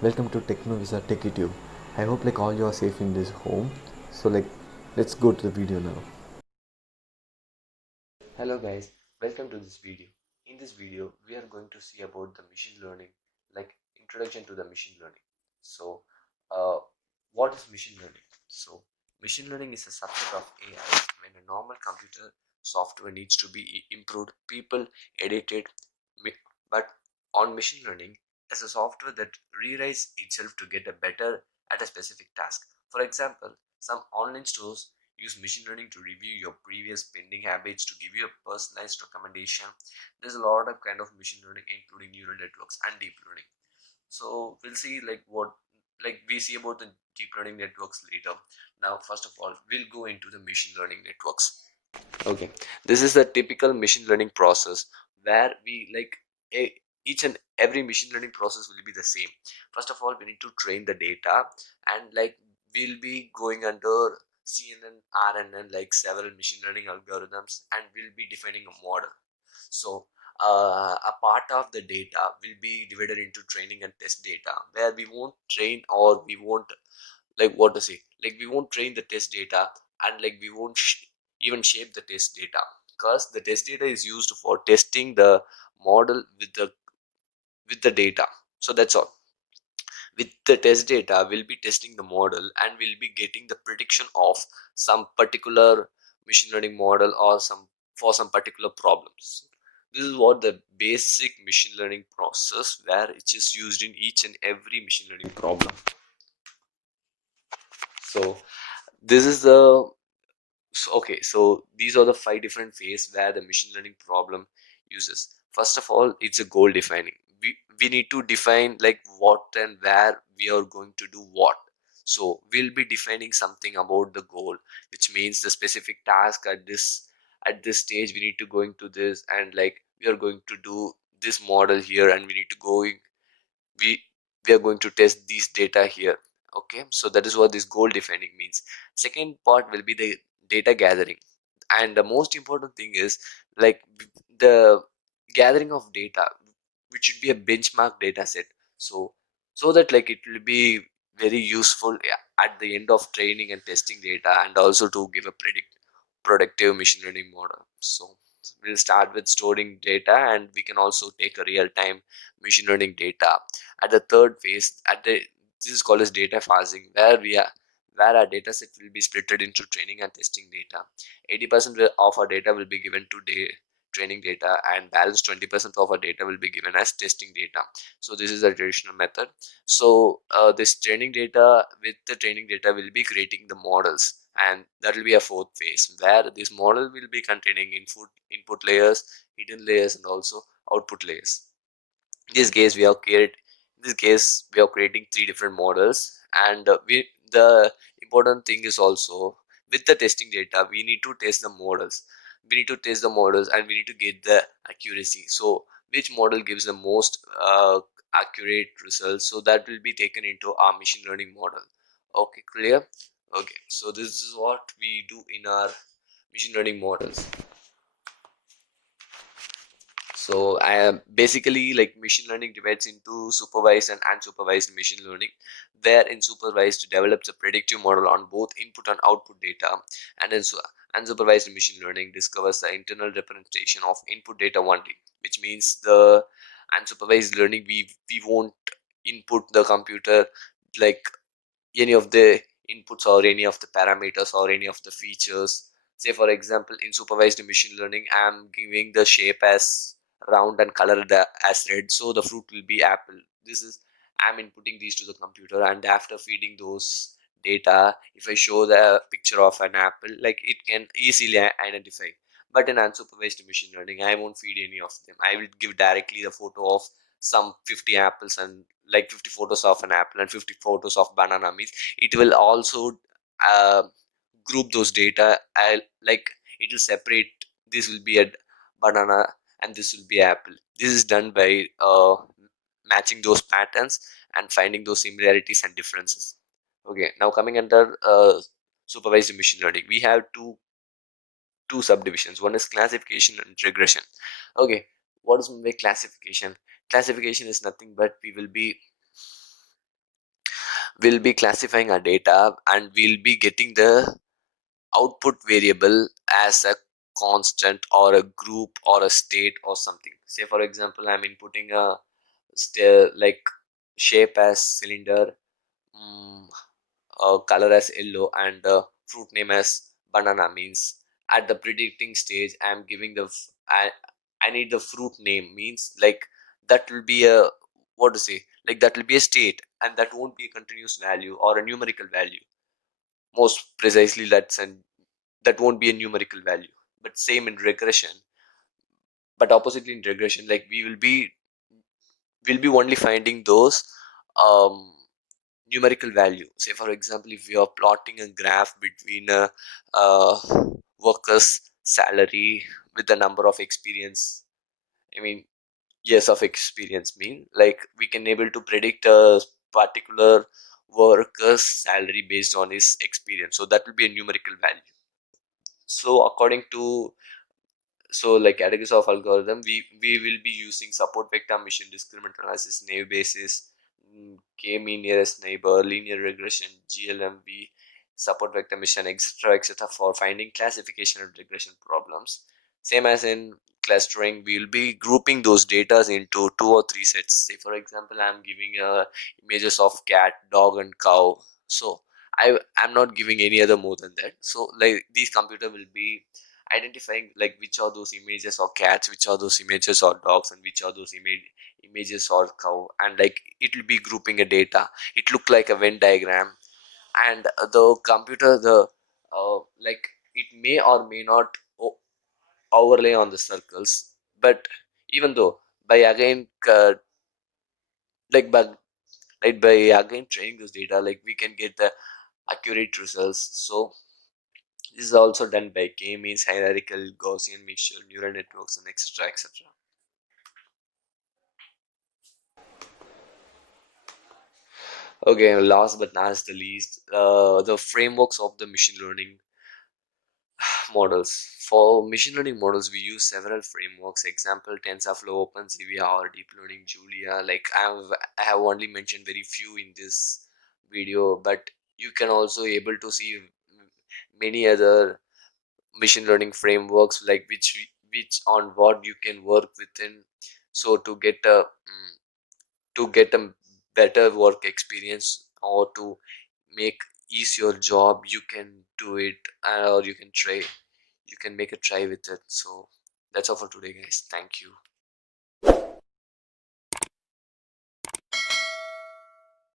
Welcome to TechnoWizards TechieTube. I hope all you are safe in this home. So let's go to the video now. Hello guys, welcome to this video. In this video, we are going to see about the machine learning, like introduction to the machine learning. So, uh, what is machine learning? So, machine learning is a subset of AI when a normal computer software needs to be improved, people edited, but on machine learning as a software that rewrites itself to get a better at a specific task. For example, some online stores use machine learning to review your previous spending habits to give you a personalized recommendation. There's a lot of kind of machine learning including neural networks and deep learning. So we'll see what we see about the deep learning networks later. Now first of all, we'll go into the machine learning networks. Okay, this is the typical machine learning process where we each and every machine learning process will be the same. First of all, we need to train the data, and we'll be going under CNN, RNN, like several machine learning algorithms, and we'll be defining a model. So a part of the data will be divided into training and test data, where we won't train or we won't what to say, we won't train the test data, and we won't even shape the test data, because the test data is used for testing the model with the data. So that's all. With the test data, we'll be testing the model and we'll be getting the prediction of some particular machine learning model or some particular problems. This is what the basic machine learning process where it is used in each and every machine learning problem. So this is the okay, so these are the 5 different phases where the machine learning problem uses. First of all, it's a goal defining. We need to define what and where we are going to do what. So we'll be defining something about the goal, which means the specific task at this stage we need to go into this, and we are going to do this model here, and we need to go in, we we are going to test these data here. Okay, so that is what this goal defining means. Second part will be the data gathering, and the most important thing is like the gathering of data, which should be a benchmark data set. So that it will be very useful, yeah, at the end of training and testing data, and also to give a productive machine learning model. So we'll start with storing data, and we can also take a real-time machine learning data at the third phase. This is called as data phasing, where our data set will be splitted into training and testing data. 80% of our data will be given to training data, and balance 20% of our data will be given as testing data. So this is a traditional method. So this training data, with the training data, will be creating the models, and that will be a fourth phase where this model will be containing input layers, hidden layers, and also output layers. In this case we are creating 3 different models, and the important thing is also, with the testing data, we need to test the models. And we need to get the accuracy. So which model gives the most accurate results, so that will be taken into our machine learning model. Okay, clear? Okay, so this is what we do in our machine learning models. So I am basically, machine learning divides into supervised and unsupervised machine learning, where in supervised develops a predictive model on both input and output data, and in unsupervised machine learning discovers the internal representation of input data only, which means the unsupervised learning, we won't input the computer like any of the inputs or any of the parameters or any of the features. Say for example, in supervised machine learning, I'm giving the shape as round and color as red, so the fruit will be apple. This is, I'm inputting these to the computer, and after feeding those data, if I show the picture of an apple, it can easily identify. But in unsupervised machine learning, I won't feed any of them. I will give directly the photo of some 50 apples, and 50 photos of an apple and 50 photos of banana. Means it will also uh, group those data. It will separate, this will be a banana and this will be apple. This is done by matching those patterns and finding those similarities and differences. Okay, now coming under supervised machine learning, we have two subdivisions. One is classification and regression. Okay, what is meant by classification? Classification is nothing but we will be we'll be classifying our data and we'll be getting the output variable as a constant or a group or a state or something. Say for example, I'm inputting a like shape as cylinder, mm, color as yellow, and fruit name as banana. Means at the predicting stage I'm giving I need the fruit name, means like that will be a, what to say, like that will be a state and that won't be a continuous value or a numerical value. Most precisely, that won't be a numerical value. But same in regression, but oppositely in regression, like we'll be only finding those um numerical value. Say for example, if we are plotting a graph between a worker's salary with the number of experience, I mean years of experience, mean like we can able to predict a particular worker's salary based on his experience, so that will be a numerical value. So according to, so like categories of algorithm, we will be using support vector machine, discriminant analysis, naive basis, k-mean nearest neighbor, linear regression, glmv, support vector machine, etc., for finding classification and regression problems. Same as in clustering, we will be grouping those data into 2 or 3 sets. Say for example, I'm giving images of cat, dog and cow, so I'm not giving any other more than that. So like these computer will be identifying like which are those images are cats, which are those images are dogs, and which are those images are cow, and like it will be grouping a data. It look like a Venn diagram, and the computer, the like it may or may not overlay on the circles. But even though by again like by, like by again training this data, like we can get the accurate results. So this is also done by k-means, hierarchical, Gaussian mixture, neural networks, and etc. etc. Okay, last but not the least, the frameworks of the machine learning models. For machine learning models, we use several frameworks. Example: TensorFlow, OpenCV, or deep learning Julia. Like I have only mentioned very few in this video, but you can also able to see many other machine learning frameworks, like which on what you can work within, so to get a better work experience or to make ease your job, you can do it, or you can make a try with it. So that's all for today, guys. Thank you.